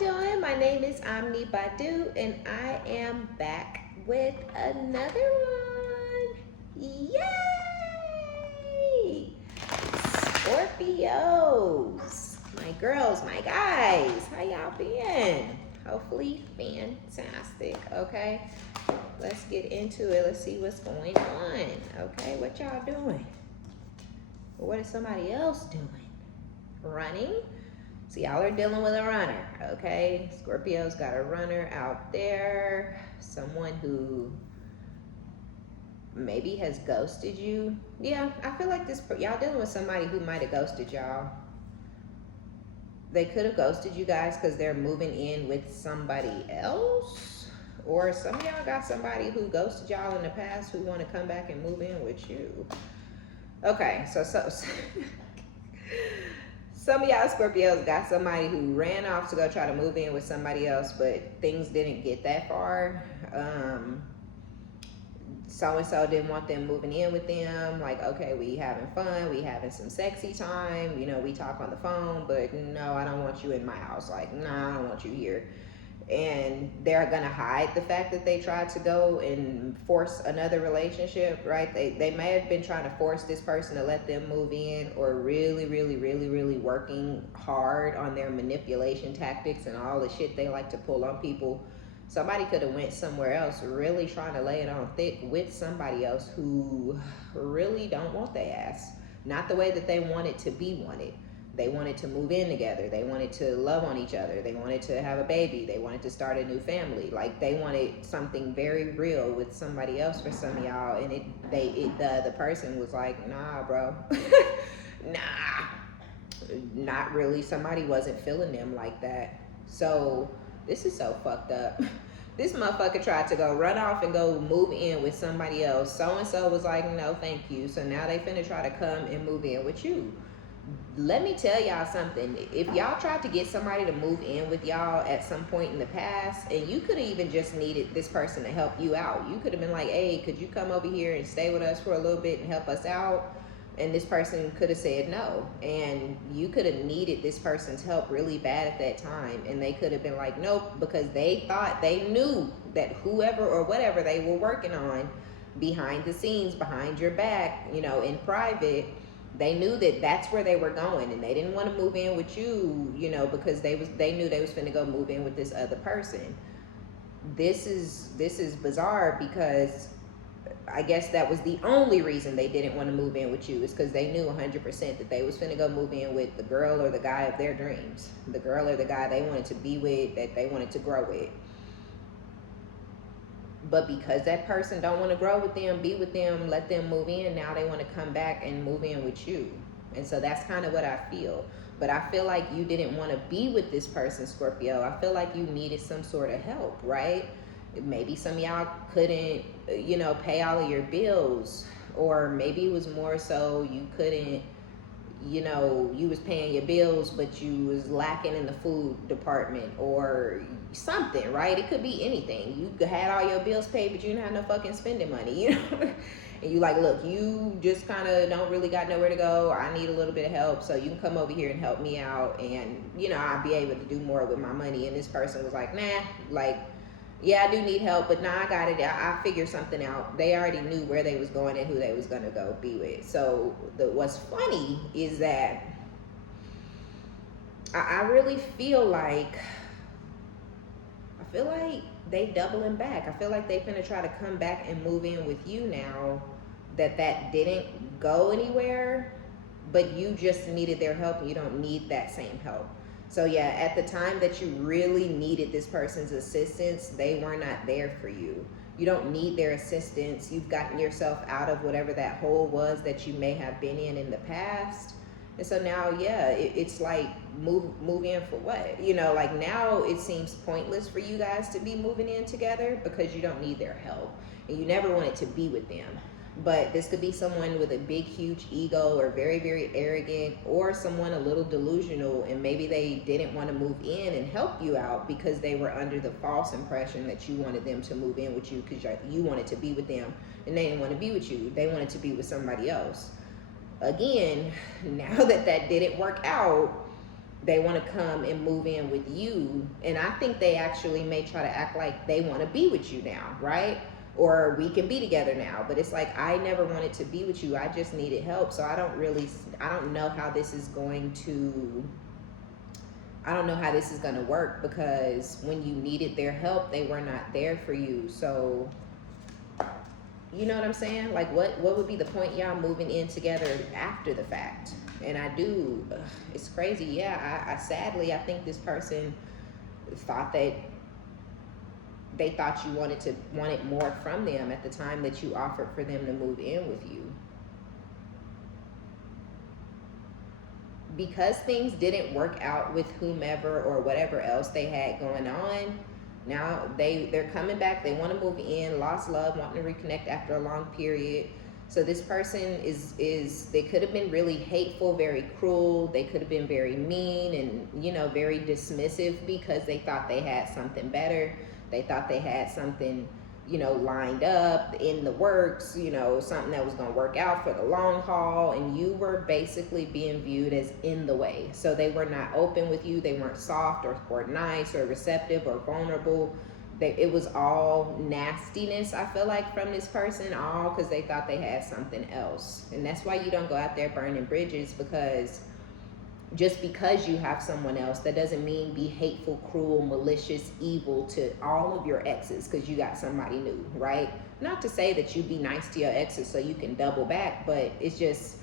doing? My name is OmniBadu, and I am back with another one. Yay! Scorpios, my girls, my guys, how y'all been? Hopefully fantastic. Okay, let's get into it. Let's see what's going on. Okay, what y'all doing? What is somebody else doing? Running? So y'all are dealing with a runner, okay? Scorpio's got a runner out there, someone who maybe has ghosted you. Yeah, I feel like y'all dealing with somebody who might have ghosted y'all. They could have ghosted you guys because they're moving in with somebody else, or some of y'all got somebody who ghosted y'all in the past who want to come back and move in with you. Okay, so some of y'all Scorpios got somebody who ran off to go try to move in with somebody else, but things didn't get that far. So-and-so didn't want them moving in with them. Like, okay, we having fun, we having some sexy time, you know, we talk on the phone, but no, I don't want you in my house. Like, nah, I don't want you here. And they're gonna hide the fact that they tried to go and force another relationship, right? They may have been trying to force this person to let them move in, or really working hard on their manipulation tactics and all the shit they like to pull on people. Somebody could have went somewhere else, really trying to lay it on thick with somebody else who really don't want their ass. Not the way that they want it to be wanted. They wanted to move in together. They wanted to love on each other. They wanted to have a baby. They wanted to start a new family. Like, they wanted something very real with somebody else for some of y'all. And the person was like, nah, bro. Nah, not really. Somebody wasn't feeling them like that. So this is so fucked up. This motherfucker tried to go run off and go move in with somebody else. So-and-so was like, no, thank you. So now they finna try to come and move in with you. Let me tell y'all something. If y'all tried to get somebody to move in with y'all at some point in the past, and you could have even just needed this person to help you out. You could have been like, hey, could you come over here and stay with us for a little bit and help us out? And this person could have said no. And you could have needed this person's help really bad at that time. And they could have been like, nope, because they thought, they knew that whoever or whatever they were working on behind the scenes, behind your back, you know, in private, they knew that that's where they were going, and they didn't want to move in with you, you know, because they knew they was finna go move in with this other person. This is bizarre, because I guess that was the only reason they didn't want to move in with you, is because they knew 100% that they was finna go move in with the girl or the guy of their dreams, the girl or the guy they wanted to be with, that they wanted to grow with. But because that person don't want to grow with them, be with them, let them move in, now they want to come back and move in with you. And so that's kind of what I feel. But I feel like you didn't want to be with this person, Scorpio. I feel like you needed some sort of help, right? Maybe some of y'all couldn't, you know, pay all of your bills. Or maybe it was more so you couldn't, you know, you was paying your bills, but you was lacking in the food department or something, right? It could be anything. You had all your bills paid, but you didn't have no fucking spending money, you know? And you like, look, you just kind of don't really got nowhere to go. I need a little bit of help, so you can come over here and help me out, and, you know, I'll be able to do more with my money. And this person was like, nah, like, yeah, I do need help, but nah, I got it. I figured something out. They already knew where they was going and who they was going to go be with. So what's funny is that I really feel like they doubling back. I feel like they finna try to come back and move in with you now that didn't go anywhere, but you just needed their help and you don't need that same help. So yeah, at the time that you really needed this person's assistance, they were not there for you. You don't need their assistance. You've gotten yourself out of whatever that hole was that you may have been in the past. And so now, yeah, it's like move in for what? You know, like now it seems pointless for you guys to be moving in together because you don't need their help. And you never wanted to be with them. But this could be someone with a big, huge ego, or very arrogant, or someone a little delusional, and maybe they didn't want to move in and help you out because they were under the false impression that you wanted them to move in with you because you wanted to be with them, and they didn't want to be with you. They wanted to be with somebody else. Again, now that didn't work out, They want to come and move in with you, and I think they actually may try to act like they want to be with you now, right? Or we can be together now. But it's like, I never wanted to be with you, I just needed help. So I don't know how this is going to work, because when you needed their help, they were not there for you. So you know what I'm saying? Like, what would be the point y'all moving in together after the fact? And it's crazy. Yeah, I sadly, I think this person thought that they thought you wanted more from them at the time that you offered for them to move in with you. Because things didn't work out with whomever or whatever else they had going on, now they're coming back. They want to move in, lost love, wanting to reconnect after a long period. So this person is they could have been really hateful, very cruel. They could have been very mean and, you know, very dismissive, because they thought they had something better. They thought they had something, you know, lined up in the works, you know, something that was going to work out for the long haul. And you were basically being viewed as in the way. So they were not open with you. They weren't soft or nice or receptive or vulnerable. It was all nastiness, I feel like, from this person, all because they thought they had something else. And that's why you don't go out there burning bridges, because just because you have someone else, that doesn't mean be hateful, cruel, malicious, evil to all of your exes because you got somebody new, right? Not to say that you be nice to your exes so you can double back, but it's just,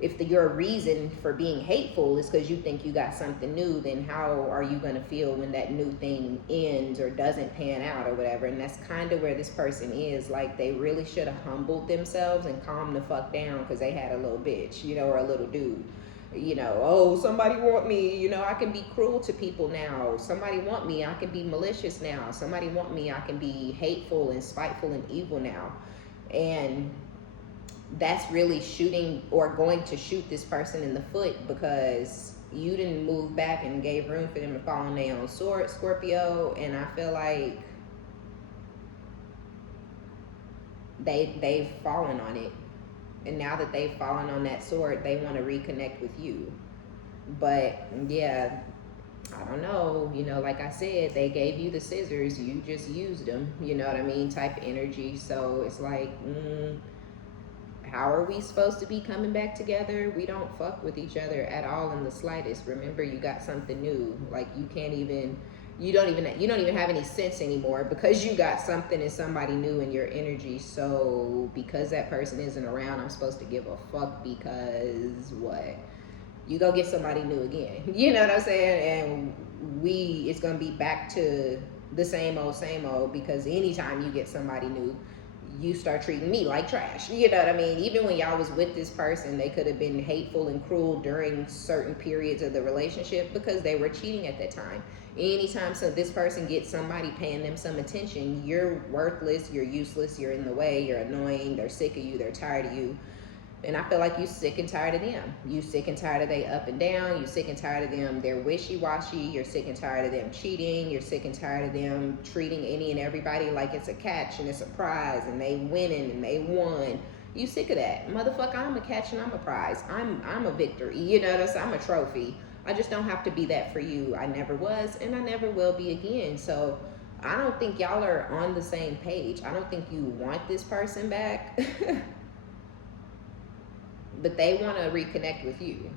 if your reason for being hateful is because you think you got something new, then how are you going to feel when that new thing ends or doesn't pan out or whatever? And that's kind of where this person is. Like, they really should have humbled themselves and calmed the fuck down, because they had a little bitch, you know, or a little dude. You know, oh, somebody want me, you know, I can be cruel to people now. Somebody want me, I can be malicious now. Somebody want me, I can be hateful and spiteful and evil now. And that's really shooting or going to shoot this person in the foot, because you didn't move back and gave room for them to fall on their own sword, Scorpio. And I feel like they've fallen on it. And now that they've fallen on that sword, they want to reconnect with you. But yeah, I don't know, you know, like I said, they gave you the scissors, you just used them, you know what I mean, type energy. So it's like, how are we supposed to be coming back together? We don't fuck with each other at all in the slightest. Remember, you got something new. Like, you don't even have any sense anymore, because you got something and somebody new in your energy. So because that person isn't around, I'm supposed to give a fuck, because what? You go get somebody new again. You know what I'm saying? And it's gonna be back to the same old, because anytime you get somebody new, you start treating me like trash. You know what I mean? Even when y'all was with this person, they could have been hateful and cruel during certain periods of the relationship, because they were cheating at that time. Anytime this person gets somebody paying them some attention, you're worthless, you're useless, you're in the way, you're annoying, they're sick of you, they're tired of you. And I feel like you sick and tired of them. You sick and tired of they up and down. You sick and tired of them, they're wishy-washy. You're sick and tired of them cheating. You're sick and tired of them treating any and everybody like it's a catch and it's a prize and they winning and they won. You sick of that. Motherfucker, I'm a catch and I'm a prize. I'm a victory. You know what I'm saying? I'm a trophy. I just don't have to be that for you. I never was and I never will be again. So I don't think y'all are on the same page. I don't think you want this person back. But they want to reconnect with you.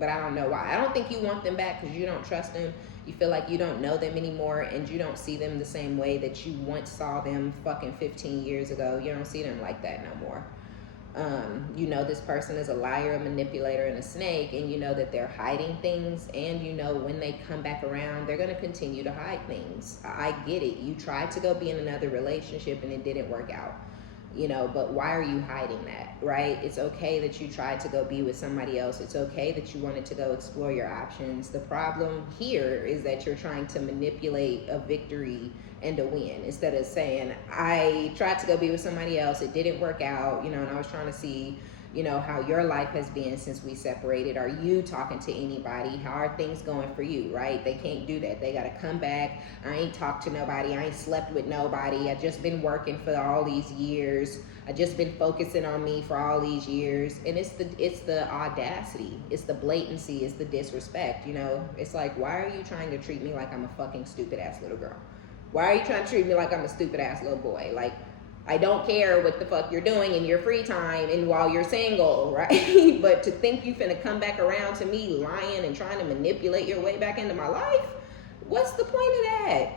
But I don't know why. I don't think you want them back because you don't trust them. You feel like you don't know them anymore and you don't see them the same way that you once saw them fucking 15 years ago. You don't see them like that no more. You know this person is a liar, a manipulator, and a snake, and you know that they're hiding things, and you know when they come back around, they're going to continue to hide things. I get it. You tried to go be in another relationship and it didn't work out. You know, but why are you hiding that, right? It's okay that you tried to go be with somebody else. It's okay that you wanted to go explore your options. The problem here is that you're trying to manipulate a victory and a win instead of saying, I tried to go be with somebody else. It didn't work out, you know, and I was trying to see, you know, how your life has been since we separated. Are you talking to anybody? How are things going for you, right? They can't do that. They got to come back. I ain't talked to nobody. I ain't slept with nobody. I just been working for all these years. I just been focusing on me for all these years. And it's the audacity. It's the blatancy. It's the disrespect, you know? It's like, why are you trying to treat me like I'm a fucking stupid ass little girl? Why are you trying to treat me like I'm a stupid ass little boy? Like, I don't care what the fuck you're doing in your free time and while you're single, right? But to think you finna come back around to me lying and trying to manipulate your way back into my life, what's the point of that?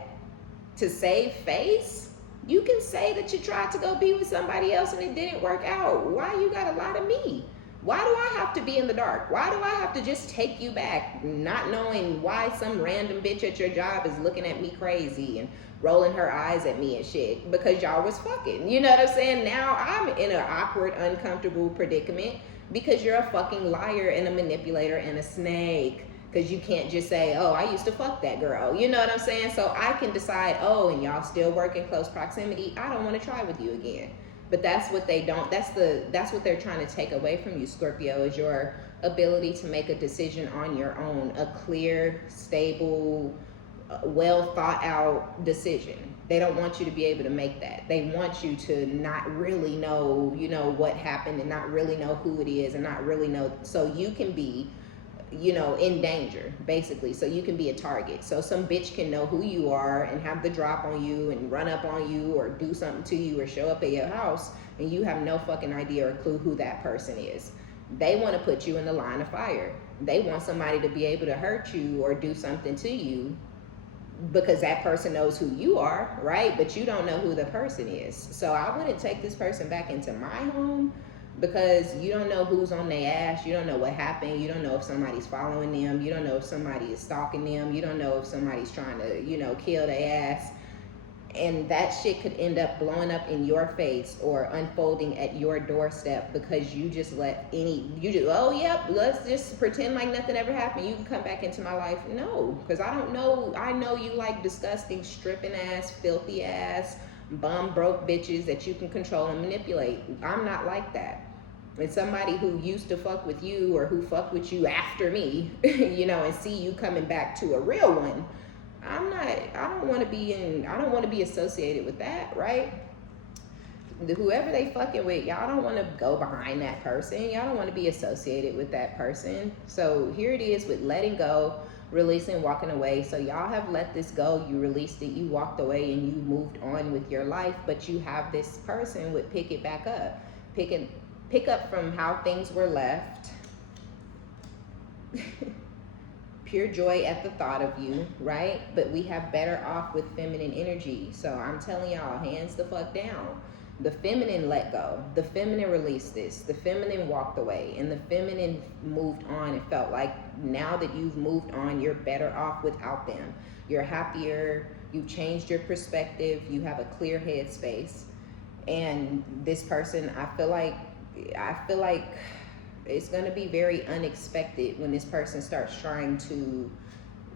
To save face? You can say that you tried to go be with somebody else and it didn't work out. Why you gotta lie to me? Why do I have to be in the dark? Why do I have to just take you back, not knowing why some random bitch at your job is looking at me crazy and rolling her eyes at me and shit? Because y'all was fucking. You know what I'm saying? Now I'm in an awkward, uncomfortable predicament because you're a fucking liar and a manipulator and a snake. Because you can't just say, oh, I used to fuck that girl. You know what I'm saying? So I can decide, oh, and y'all still work in close proximity, I don't want to try with you again. But that's what they don't, that's what they're trying to take away from you, Scorpio, is your ability to make a decision on your own, a clear, stable, well thought out decision. They don't want you to be able to make that. They want you to not really know, you know, what happened and not really know who it is and not really know, so you can be, you know, in danger, basically, so you can be a target. So some bitch can know who you are and have the drop on you and run up on you or do something to you or show up at your house and you have no fucking idea or clue who that person is. They want to put you in the line of fire. They want somebody to be able to hurt you or do something to you because that person knows who you are, right? But you don't know who the person is. So I wouldn't take this person back into my home, because you don't know who's on their ass. You don't know what happened. You don't know if somebody's following them. You don't know if somebody is stalking them. You don't know if somebody's trying to, you know, kill their ass. And that shit could end up blowing up in your face or unfolding at your doorstep because you just let oh, yep, let's just pretend like nothing ever happened. You can come back into my life. No, because I don't know. I know you like disgusting, stripping ass, filthy ass, bum broke bitches that you can control and manipulate. I'm not like that. It's somebody who used to fuck with you or who fucked with you after me, you know, and see you coming back to a real one. I don't want to be associated with that, right? Whoever they fucking with, y'all don't want to go behind that person. Y'all don't want to be associated with that person. So here it is with letting go, releasing, walking away. So y'all have let this go. You released it. You walked away and you moved on with your life. But you have this person would pick it back up, pick up from how things were left. Pure joy at the thought of you, right? But we have better off with feminine energy. So I'm telling y'all, hands the fuck down. The feminine let go. The feminine released this. The feminine walked away. And the feminine moved on and felt like now that you've moved on, you're better off without them. You're happier. You've changed your perspective. You have a clear headspace. And this person, I feel like it's going to be very unexpected when this person starts trying to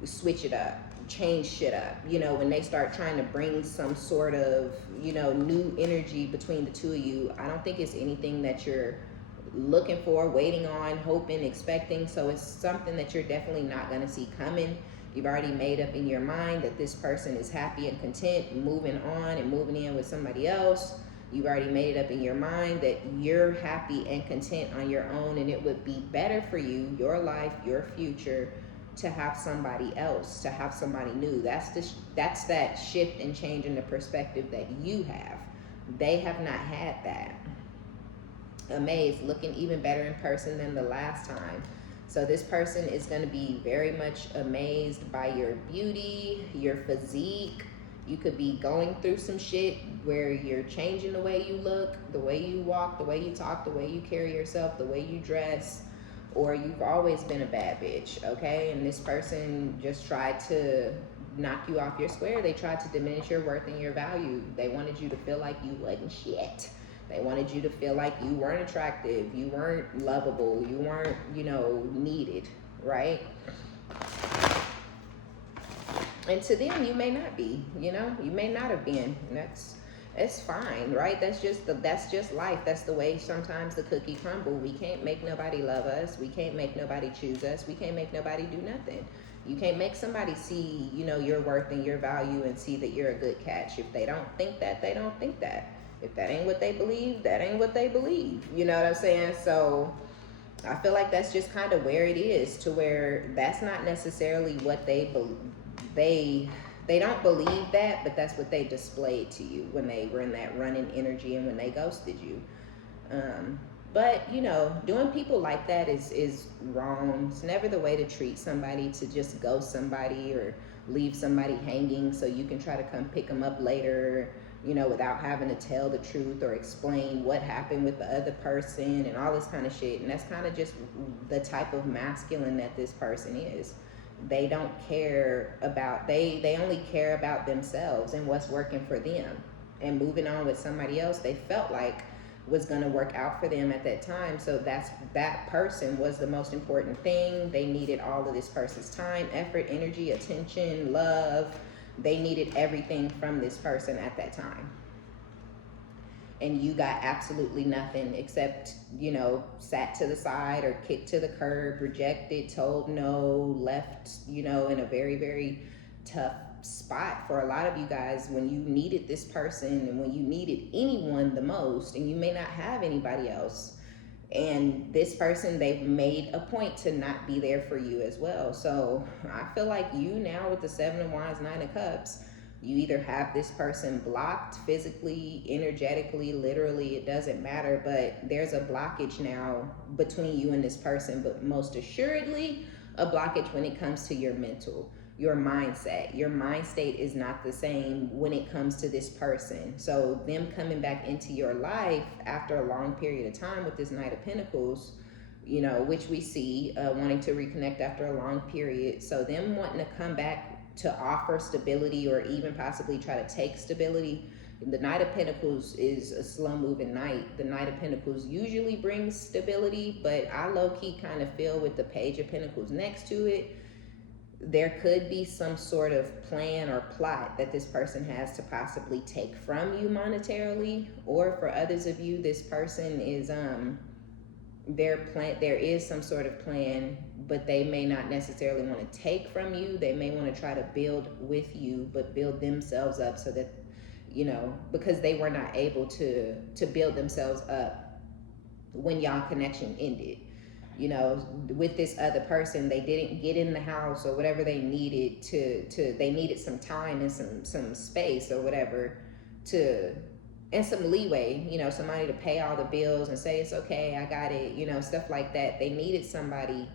switch it up, change shit up, you know, when they start trying to bring some sort of, you know, new energy between the two of you. I don't think it's anything that you're looking for, waiting on, hoping, expecting. So it's something that you're definitely not going to see coming. You've already made up in your mind that this person is happy and content, moving on and moving in with somebody else. You've already made it up in your mind that you're happy and content on your own, and it would be better for you, your life, your future, to have somebody else, to have somebody new. That's that shift and change in the perspective that you have. They have not had that. Amazed, looking even better in person than the last time. So this person is going to be very much amazed by your beauty, your physique. You could be going through some shit where you're changing the way you look, the way you walk, the way you talk, the way you carry yourself, the way you dress, or you've always been a bad bitch, okay? And this person just tried to knock you off your square. They tried to diminish your worth and your value. They wanted you to feel like you wasn't shit. They wanted you to feel like you weren't attractive, you weren't lovable, you weren't, you know, needed, right? And to them, you may not be, you know, you may not have been. It's fine, right? That's just life. That's the way sometimes the cookie crumble. We can't make nobody love us. We can't make nobody choose us. We can't make nobody do nothing. You can't make somebody see, your worth and your value and see that you're a good catch. If they don't think that, they don't think that. If that ain't what they believe, that ain't what they believe. You know what I'm saying? So I feel like that's just kind of where it is, to where that's not necessarily what they they don't believe that, but that's what they displayed to you when they were in that running energy and when they ghosted you. But doing people like that is wrong. It's never the way to treat somebody, to just ghost somebody or leave somebody hanging so you can try to come pick them up later, without having to tell the truth or explain what happened with the other person and all this kind of shit. And that's kind of just the type of masculine that this person is. They don't care about, they only care about themselves and what's working for them, and moving on with somebody else they felt like was going to work out for them at that time. So that person was the most important thing. They needed all of this person's time, effort, energy, attention, love. They needed everything from this person at that time. And you got absolutely nothing except, sat to the side or kicked to the curb, rejected, told no, left, in a very, very tough spot for a lot of you guys when you needed this person and when you needed anyone the most, and you may not have anybody else. And this person, they've made a point to not be there for you as well. So I feel like you now with the 7 of Wands, 9 of Cups, you either have this person blocked physically, energetically, literally, it doesn't matter, but there's a blockage now between you and this person, but most assuredly a blockage when it comes to your mental, your mindset. Your mind state is not the same when it comes to this person. So them coming back into your life after a long period of time with this Knight of Pentacles, which we see wanting to reconnect after a long period. So them wanting to come back to offer stability or even possibly try to take stability. The Knight of Pentacles is a slow moving knight. The Knight of Pentacles usually brings stability, but I low-key kind of feel with the Page of Pentacles next to it, there could be some sort of plan or plot that this person has to possibly take from you monetarily, or for others of you, this person is there is some sort of plan, but they may not necessarily want to take from you. They may want to try to build with you, but build themselves up so that, because they were not able to build themselves up when y'all connection ended. With this other person, they didn't get in the house or whatever they needed they needed some time and some space or whatever and some leeway, somebody to pay all the bills and say, it's okay, I got it, stuff like that. They needed somebody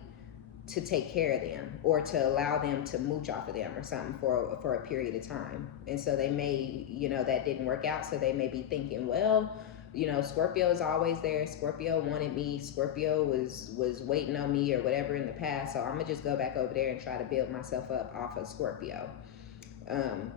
to take care of them or to allow them to mooch off of them or something for a period of time. And so they may, that didn't work out. So they may be thinking, well, Scorpio is always there. Scorpio wanted me. Scorpio was waiting on me or whatever in the past. So I'm gonna just go back over there and try to build myself up off of Scorpio.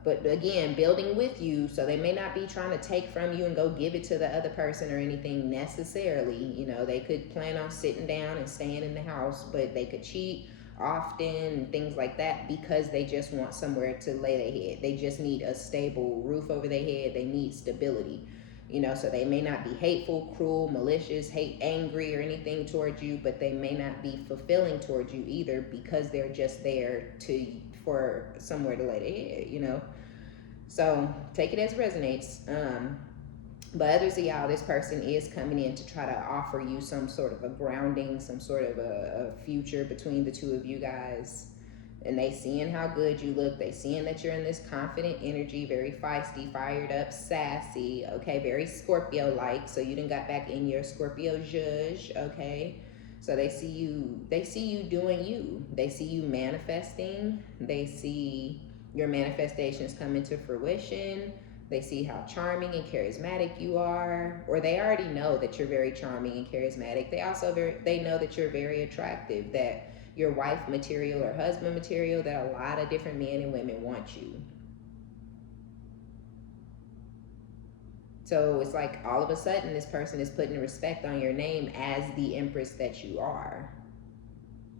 But again, building with you, so they may not be trying to take from you and go give it to the other person or anything necessarily. They could plan on sitting down and staying in the house, but they could cheat often and things like that because they just want somewhere to lay their head. They just need a stable roof over their head. They need stability. So they may not be hateful, cruel, malicious, angry or anything towards you, but they may not be fulfilling towards you either because they're just there for somewhere to lay their head, So take it as it resonates. But others of y'all, this person is coming in to try to offer you some sort of a grounding, some sort of a future between the two of you guys. And they seeing how good you look. They seeing that you're in this confident energy, very feisty, fired up, sassy, okay, very Scorpio-like. So you done got back in your Scorpio zhuzh, okay? So they see you doing you. They see you manifesting. They see your manifestations come into fruition. They see how charming and charismatic you are, or they already know that you're very charming and charismatic. They know that you're very attractive, that you're wife material or husband material, that a lot of different men and women want you. So it's like all of a sudden this person is putting respect on your name as the Empress that you are.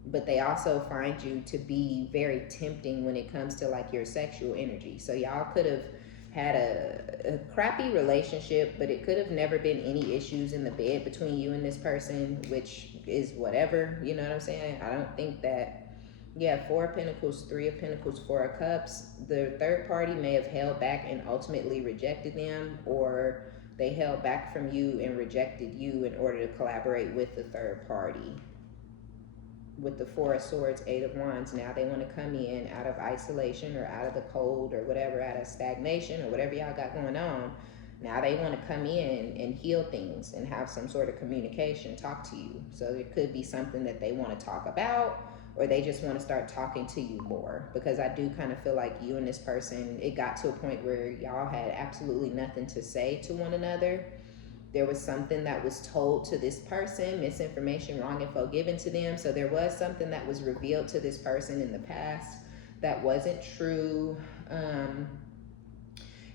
But they also find you to be very tempting when it comes to like your sexual energy. So y'all could have had a crappy relationship, but it could have never been any issues in the bed between you and this person, which is whatever, you know what I'm saying? I don't think that, yeah, 4 of Pentacles, 3 of Pentacles, 4 of Cups, the third party may have held back and ultimately rejected them, or they held back from you and rejected you in order to collaborate with the third party. With the 4 of Swords, 8 of Wands, now they want to come in out of isolation or out of the cold or whatever, out of stagnation or whatever y'all got going on. Now they want to come in and heal things and have some sort of communication, talk to you. So it could be something that they want to talk about, or they just want to start talking to you more. Because I do kind of feel like you and this person, it got to a point where y'all had absolutely nothing to say to one another. There was something that was told to this person, misinformation, wrong info given to them. So there was something that was revealed to this person in the past that wasn't true.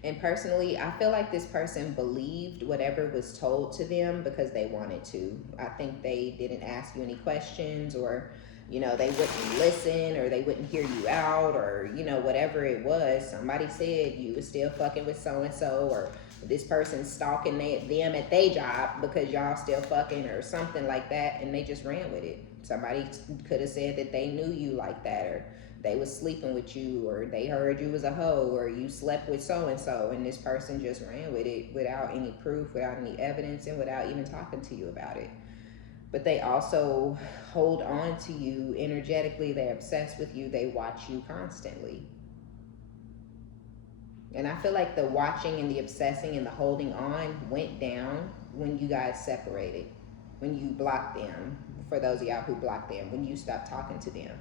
And personally, I feel like this person believed whatever was told to them because they wanted to. I think they didn't ask you any questions, or, you know, they wouldn't listen, or they wouldn't hear you out, or, you know, whatever it was. Somebody said you was still fucking with so-and-so, or this person's stalking them at their job because y'all still fucking, or something like that, and they just ran with it. Somebody could have said that they knew you like that, or they was sleeping with you, or they heard you was a hoe, or you slept with so-and-so, and this person just ran with it without any proof, without any evidence, and without even talking to you about it. But they also hold on to you energetically. They're obsessed with you. They watch you constantly. And I feel like the watching and the obsessing and the holding on went down when you guys separated, when you blocked them, for those of y'all who blocked them, when you stopped talking to them.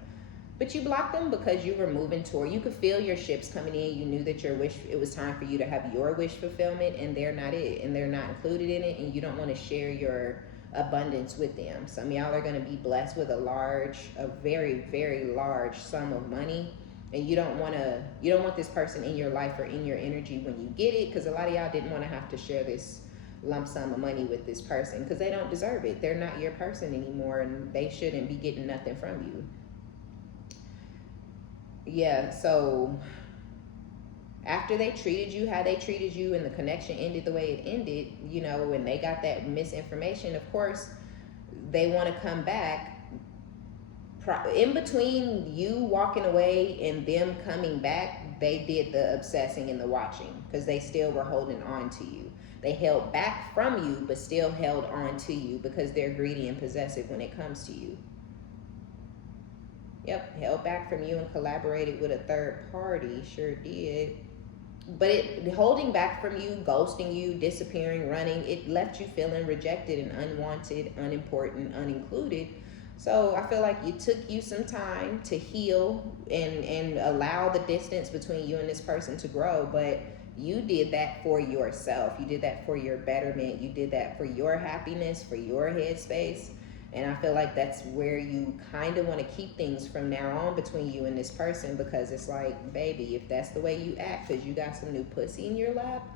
But you blocked them because you were moving toward, you could feel your ships coming in. You knew that your wish, it was time for you to have your wish fulfillment, and they're not it, and they're not included in it, and you don't want to share your abundance with them. Some of y'all are going to be blessed with a very, very large sum of money. And you don't want this person in your life or in your energy when you get it, because a lot of y'all didn't want to have to share this lump sum of money with this person because they don't deserve it. They're not your person anymore, and they shouldn't be getting nothing from you. Yeah, so after they treated you how they treated you and the connection ended the way it ended, you know, and they got that misinformation, of course, they want to come back. In between you walking away and them coming back, they did the obsessing and the watching because they still were holding on to you. They held back from you, but still held on to you because they're greedy and possessive when it comes to you. Yep, held back from you and collaborated with a third party, sure did. But holding back from you, ghosting you, disappearing, running, it left you feeling rejected and unwanted, unimportant, unincluded. So I feel like it took you some time to heal and allow the distance between you and this person to grow, but you did that for yourself. You did that for your betterment. You did that for your happiness, for your headspace. And I feel like that's where you kind of want to keep things from now on between you and this person, because it's like, baby, if that's the way you act because you got some new pussy in your lap,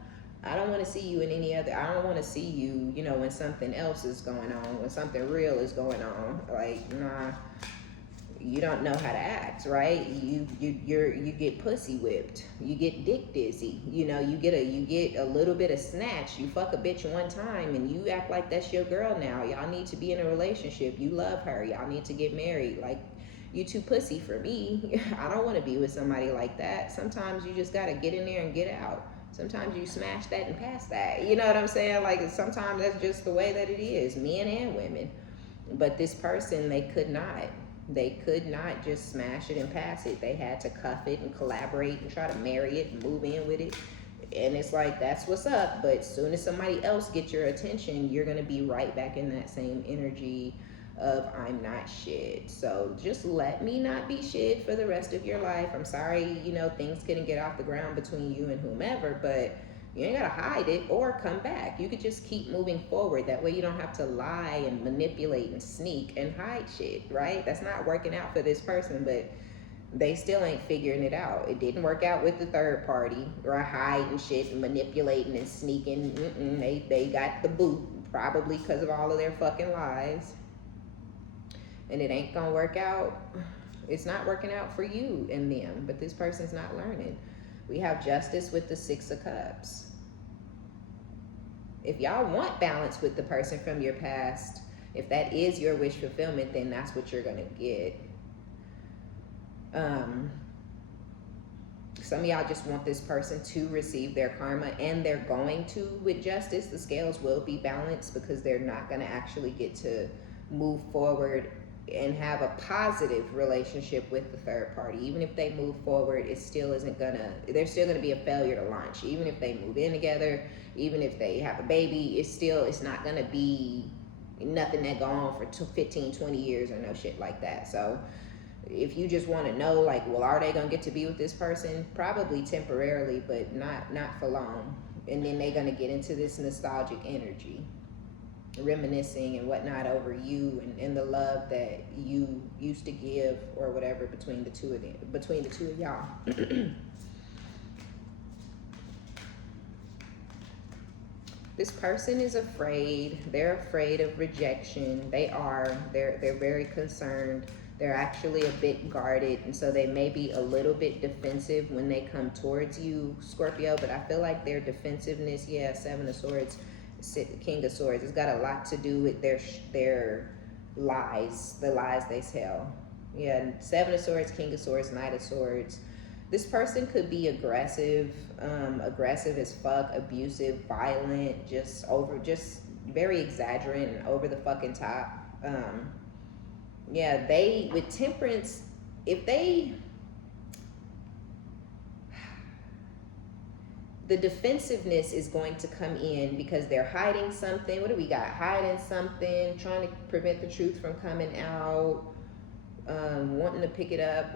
I don't want to see you in any other, I don't want to see you, you know, when something else is going on, when something real is going on. Like, nah, you don't know how to act, right? You get pussy whipped, you get dick dizzy, you know, you get a little bit of snatch, you fuck a bitch one time and you act like that's your girl now. Y'all need to be in a relationship, you love her, y'all need to get married. Like, you too pussy for me. I don't want to be with somebody like that. Sometimes you just got to get in there and get out. Sometimes you smash that and pass that. You know what I'm saying? Like, sometimes that's just the way that it is, men and women. But this person, they could not. They could not just smash it and pass it. They had to cuff it and collaborate and try to marry it and move in with it. And it's like, that's what's up. But as soon as somebody else gets your attention, you're going to be right back in that same energy of I'm not shit. So just let me not be shit for the rest of your life. I'm sorry, you know, things couldn't get off the ground between you and whomever, but you ain't gotta hide it or come back. You could just keep moving forward. That way you don't have to lie and manipulate and sneak and hide shit, right? That's not working out for this person, but they still ain't figuring it out. It didn't work out with the third party, or hiding shit and manipulating and sneaking. They got the boot, probably because of all of their fucking lies. And it ain't gonna work out. It's not working out for you and them, but this person's not learning. We have justice with the Six of Cups. If y'all want balance with the person from your past, if that is your wish fulfillment, then that's what you're going to get. Some of y'all just want this person to receive their karma, and they're going to with justice. The scales will be balanced because they're not going to actually get to move forward and have a positive relationship with the third party. Even if they move forward, it still isn't gonna, there's still gonna be a failure to launch. Even if they move in together, even if they have a baby, it's not gonna be nothing that go on for 15, 20 years or no shit like that. So if you just want to know, like, well, are they gonna get to be with this person? Probably temporarily, but not for long. And then they're gonna get into this nostalgic energy, reminiscing and whatnot over you and the love that you used to give or whatever between the two of y'all. This person is afraid. They're afraid of rejection. They're very concerned. They're actually a bit guarded, and so they may be a little bit defensive when they come towards you, Scorpio, but I feel like their defensiveness, yeah, Seven of Swords, King of Swords, it's got a lot to do with their lies, the lies they tell. Yeah, Seven of Swords, King of Swords, Knight of Swords. This person could be aggressive as fuck, abusive, violent, just very exaggerant and over the fucking top. Yeah, with Temperance, the defensiveness is going to come in because they're hiding something. What do we got? Hiding something, trying to prevent the truth from coming out, wanting to pick it up,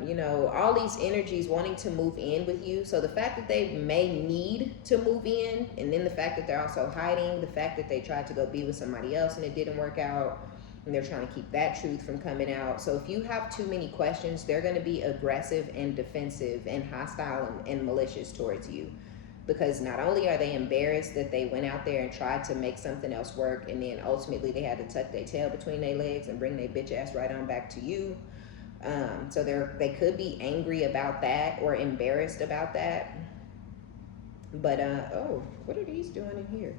all these energies wanting to move in with you. So the fact that they may need to move in, and then the fact that they're also hiding, the fact that they tried to go be with somebody else and it didn't work out, and they're trying to keep that truth from coming out. So if you have too many questions, they're going to be aggressive and defensive and hostile and malicious towards you. Because not only are they embarrassed that they went out there and tried to make something else work, and then ultimately they had to tuck their tail between their legs and bring their bitch ass right on back to you. So they could be angry about that or embarrassed about that. But, oh, what are these doing in here?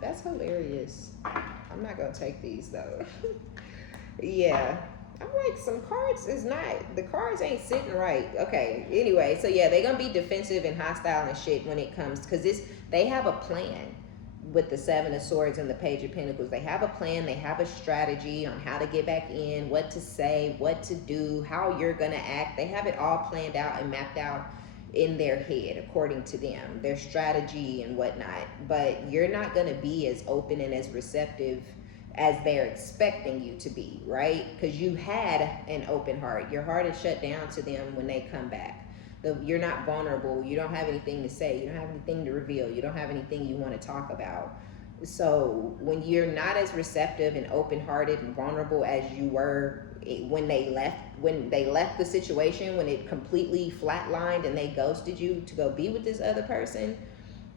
That's hilarious. I'm not going to take these, though. Yeah. I'm like, some cards is not, the cards ain't sitting right. Okay, anyway, so yeah, they're going to be defensive and hostile and shit when it comes, because they have a plan with the Seven of Swords and the Page of Pentacles. They have a plan, they have a strategy on how to get back in, what to say, what to do, how you're going to act. They have it all planned out and mapped out in their head, according to them, their strategy and whatnot. But you're not going to be as open and as receptive as they're expecting you to be, right? Because you had an open heart. Your heart is shut down to them when they come back. You're not vulnerable. You don't have anything to say. You don't have anything to reveal. You don't have anything you want to talk about. So when you're not as receptive and open-hearted and vulnerable as you were when they left the situation, when it completely flatlined and they ghosted you to go be with this other person,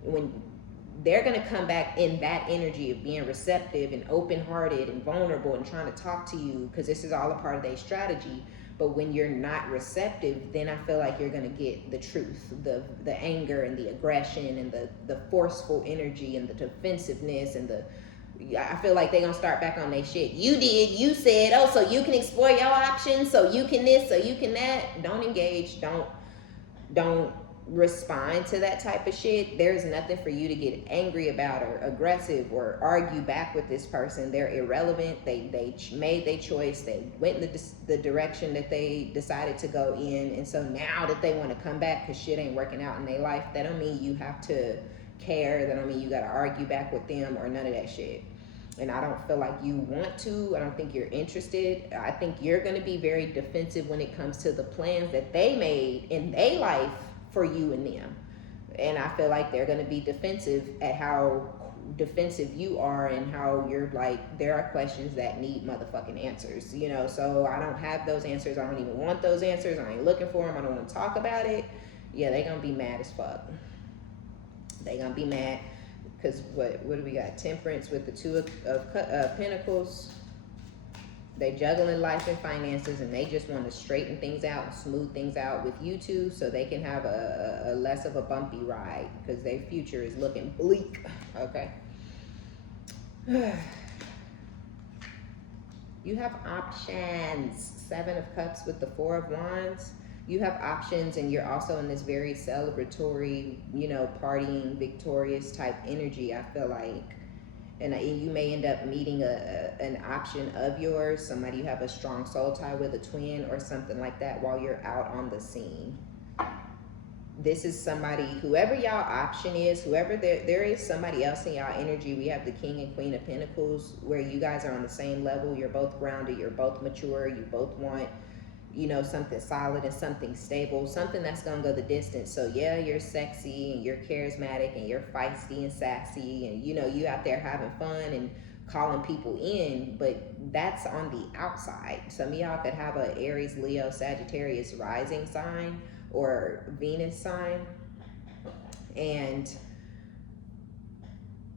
when they're going to come back in that energy of being receptive and open-hearted and vulnerable and trying to talk to you, because this is all a part of their strategy. But when you're not receptive, then I feel like you're going to get the truth, the anger and the aggression and the forceful energy and the defensiveness and I feel like they're going to start back on their shit. You said, oh, so you can explore your options, so you can this, so you can that. Don't engage. Don't respond to that type of shit. There's nothing for you to get angry about or aggressive or argue back with this person. They're irrelevant. They made their choice. They went in the direction that they decided to go in, and so now that they want to come back because shit ain't working out in their life, that don't mean you have to care. That don't mean you got to argue back with them or none of that shit. And I don't feel like you want to. I don't think you're interested. I think you're going to be very defensive when it comes to the plans that they made in their life for you and them. And I feel like they're going to be defensive at how defensive you are and how you're like, there are questions that need motherfucking answers, so I don't have those answers. I don't even want those answers. I ain't looking for them. I don't want to talk about it. Yeah, they're going to be mad as fuck. They're going to be mad because what do we got? Temperance with the Two of Pentacles. They juggling life and finances, and they just want to straighten things out and smooth things out with you two, so they can have a less of a bumpy ride, because their future is looking bleak. Okay. You have options. 7 of Cups with the 4 of Wands. You have options, and you're also in this very celebratory, you know, partying, victorious type energy, I feel like. And you may end up meeting an option of yours, somebody you have a strong soul tie with, a twin or something like that, while you're out on the scene. This is somebody, whoever y'all option is, whoever there is somebody else in y'all energy. We have the King and Queen of Pentacles, where you guys are on the same level. You're both grounded, you're both mature, you both want, you know, something solid and something stable, something that's gonna go the distance. So yeah, you're sexy and you're charismatic and you're feisty and sassy, and you know, you out there having fun and calling people in, but that's on the outside. Some of y'all could have a Aries, Leo, Sagittarius rising sign or Venus sign, and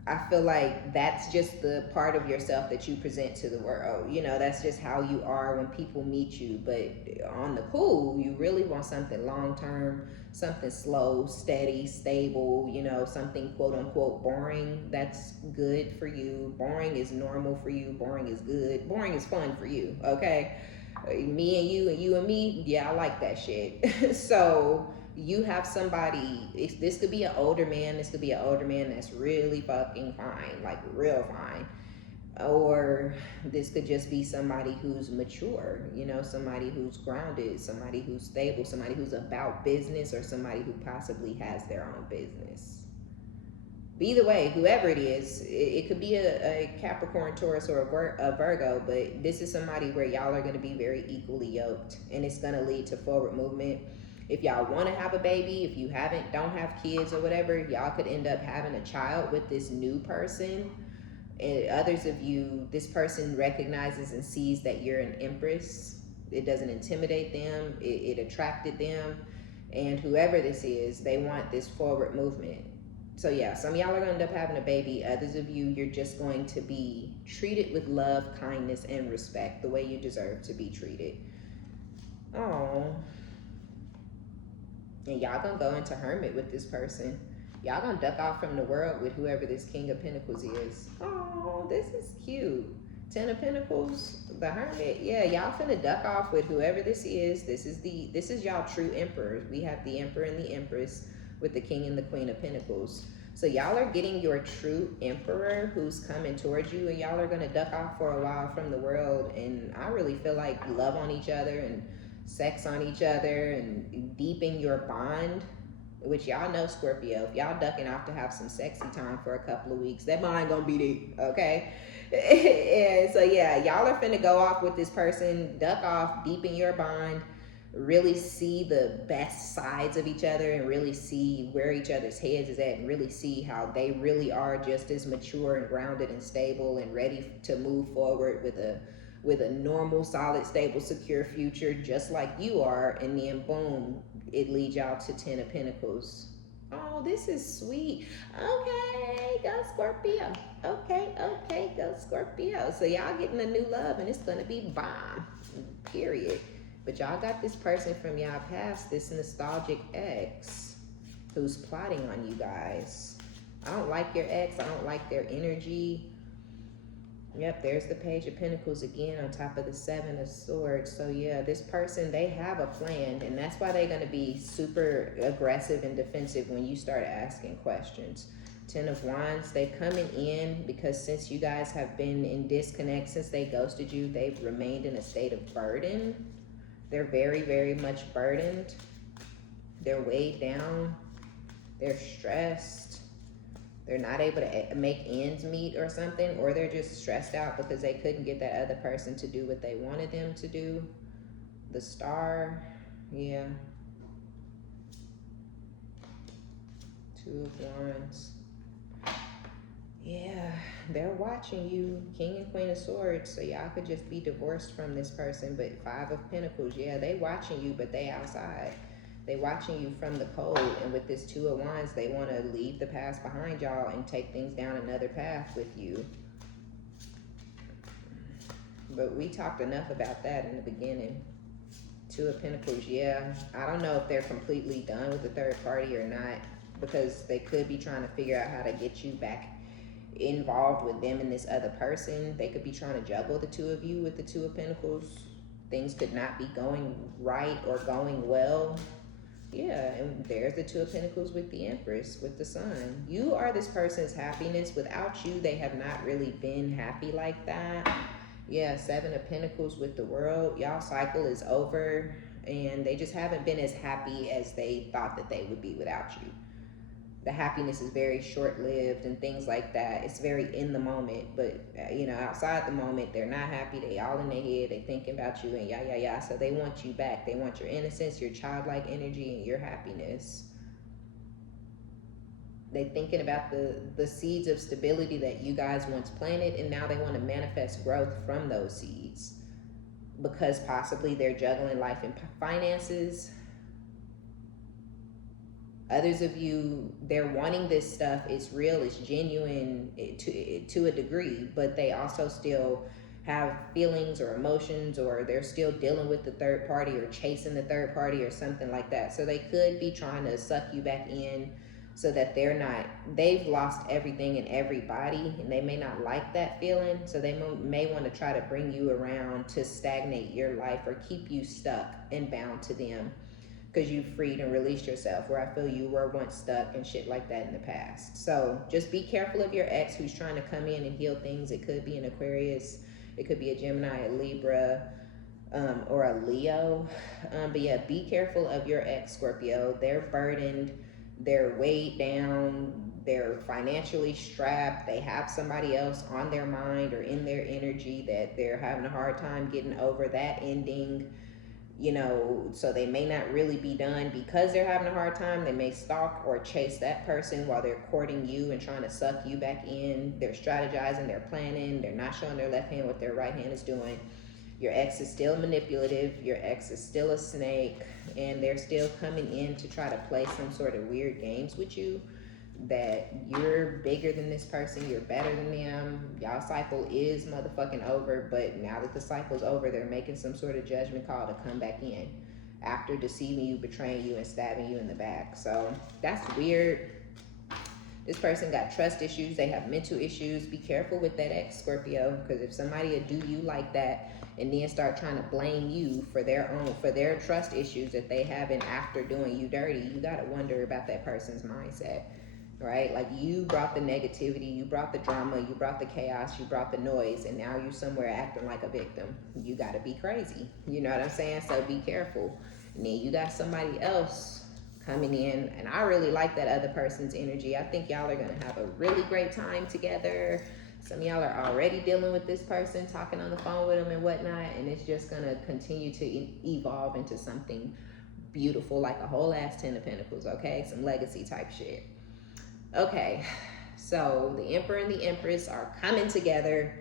I feel like that's just the part of yourself that you present to the world. You know, that's just how you are when people meet you. But on the cool, you really want something long-term, something slow, steady, stable, you know, something quote-unquote boring. That's good for you. Boring is normal for you. Boring is good. Boring is fun for you, okay? Me and you and me, yeah, I like that shit. So you have somebody, this could be an older man, this could be an older man that's really fucking fine, like real fine. Or this could just be somebody who's mature, you know, somebody who's grounded, somebody who's stable, somebody who's about business, or somebody who possibly has their own business. Either way, whoever it is, it could be a Capricorn, Taurus, or a Virgo, but this is somebody where y'all are going to be very equally yoked, and it's going to lead to forward movement. If y'all want to have a baby, if you don't have kids or whatever, y'all could end up having a child with this new person. And others of you, this person recognizes and sees that you're an Empress. It doesn't intimidate them. It attracted them. And whoever this is, they want this forward movement. So yeah, some of y'all are going to end up having a baby. Others of you, you're just going to be treated with love, kindness, and respect, the way you deserve to be treated. Oh. And y'all going to go into hermit with this person. Y'all going to duck off from the world with whoever this King of Pentacles is. Oh, this is cute. 10 of Pentacles, the hermit. Yeah, y'all finna duck off with whoever this is. This is y'all true emperors. We have the Emperor and the Empress with the King and the Queen of Pentacles. So y'all are getting your true emperor who's coming towards you, and y'all are going to duck off for a while from the world. And I really feel like love on each other and sex on each other and deepen your bond, which y'all know, Scorpio, if y'all ducking off to have some sexy time for a couple of weeks, that bond gonna be deep, okay? And so yeah, y'all are finna go off with this person, duck off, deepen your bond, really see the best sides of each other, and really see where each other's heads is at, and really see how they really are just as mature and grounded and stable and ready to move forward with a normal, solid, stable, secure future, just like you are. And then boom, it leads y'all to 10 of Pentacles. Oh, this is sweet. Okay, go Scorpio. Okay, go Scorpio. So y'all getting a new love, and it's gonna be bomb, period. But y'all got this person from y'all past, this nostalgic ex, who's plotting on you guys. I don't like your ex. I don't like their energy. Yep, there's the Page of Pentacles again on top of the 7 of Swords. So yeah, this person, they have a plan, and that's why they're going to be super aggressive and defensive when you start asking questions. 10 of Wands, they're coming in because since you guys have been in disconnect, since they ghosted you, they've remained in a state of burden. They're very, very much burdened. They're weighed down. They're stressed. They're not able to make ends meet or something, or they're just stressed out because they couldn't get that other person to do what they wanted them to do. The Star, yeah. 2 of Wands. Yeah, they're watching you, King and Queen of Swords, so y'all could just be divorced from this person. But 5 of Pentacles, yeah, they watching you, but they outside. They watching you from the cold, and with this 2 of Wands, they want to leave the past behind y'all and take things down another path with you. But we talked enough about that in the beginning. Two of Pentacles, yeah. I don't know if they're completely done with the third party or not, because they could be trying to figure out how to get you back involved with them and this other person. They could be trying to juggle the two of you with the Two of Pentacles. Things could not be going right or going well. Yeah, and there's the Two of Pentacles with the Empress, with the Sun. You are this person's happiness. Without you, they have not really been happy like that. Yeah, Seven of Pentacles with the World. Y'all cycle is over, and they just haven't been as happy as they thought that they would be without you. The happiness is very short-lived and things like that. It's very in the moment, but you know, outside the moment, they're not happy. They all in their head. They thinking about you and yeah. So they want you back. They want your innocence, your childlike energy, and your happiness. They thinking about the seeds of stability that you guys once planted, and now they want to manifest growth from those seeds, because possibly they're juggling life and finances. Others of you, they're wanting this stuff. It's real, it's genuine to a degree, but they also still have feelings or emotions, or they're still dealing with the third party or chasing the third party or something like that. So they could be trying to suck you back in so that they've lost everything and everybody, and they may not like that feeling. So they may want to try to bring you around to stagnate your life or keep you stuck and bound to them, because you freed and released yourself, where I feel you were once stuck and shit like that in the past. So just be careful of your ex who's trying to come in and heal things. It could be an Aquarius, it could be a Gemini, a Libra, or a Leo. But yeah, be careful of your ex, Scorpio. They're burdened, they're weighed down, they're financially strapped, they have somebody else on their mind or in their energy that they're having a hard time getting over that ending. You know, so they may not really be done because they're having a hard time. They may stalk or chase that person while they're courting you and trying to suck you back in. They're strategizing, they're planning, they're not showing their left hand what their right hand is doing. Your ex is still manipulative, your ex is still a snake, and they're still coming in to try to play some sort of weird games with you, that you're bigger than this person, you're better than them. Y'all cycle is motherfucking over, but now that the cycle's over, they're making some sort of judgment call to come back in after deceiving you, betraying you, and stabbing you in the back. So that's weird. This person got trust issues, they have mental issues. Be careful with that ex, Scorpio, because if somebody will do you like that and then start trying to blame you for their trust issues that they have in after doing you dirty, you got to wonder about that person's mindset. Right? Like, you brought the negativity, you brought the drama, you brought the chaos, you brought the noise, and now you're somewhere acting like a victim. You got to be crazy. You know what I'm saying? So be careful. And then you got somebody else coming in, and I really like that other person's energy. I think y'all are going to have a really great time together. Some of y'all are already dealing with this person, talking on the phone with them and whatnot, and it's just going to continue to evolve into something beautiful, like a whole ass 10 of Pentacles, okay? Some legacy type shit. Okay, so the Emperor and the Empress are coming together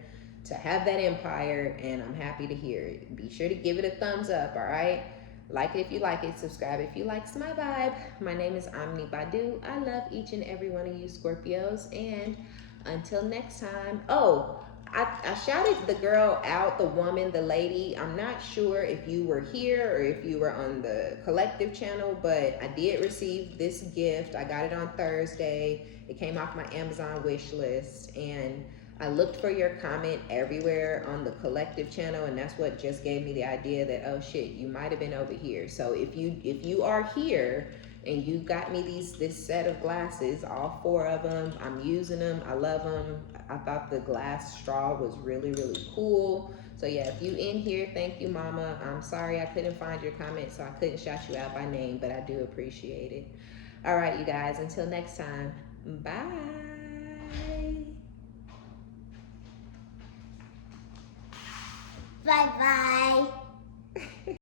to have that empire, and I'm happy to hear it. Be sure to give it a thumbs up, all right? Like it if you like it, subscribe if you like my vibe. My name is OmniBadu. I love each and every one of you Scorpios, and until next time. Oh, I shouted the girl out, the woman, the lady. I'm not sure if you were here or if you were on the collective channel, but I did receive this gift. I got it on Thursday. It came off my Amazon wish list, and I looked for your comment everywhere on the collective channel, and that's what just gave me the idea that, oh shit, you might have been over here. So if you are here and you got me this set of glasses, all 4 of them, I'm using them, I love them. I thought the glass straw was really, really cool. So yeah, if you in here, thank you, mama. I'm sorry I couldn't find your comment, so I couldn't shout you out by name, but I do appreciate it. All right, you guys, until next time, bye. Bye-bye.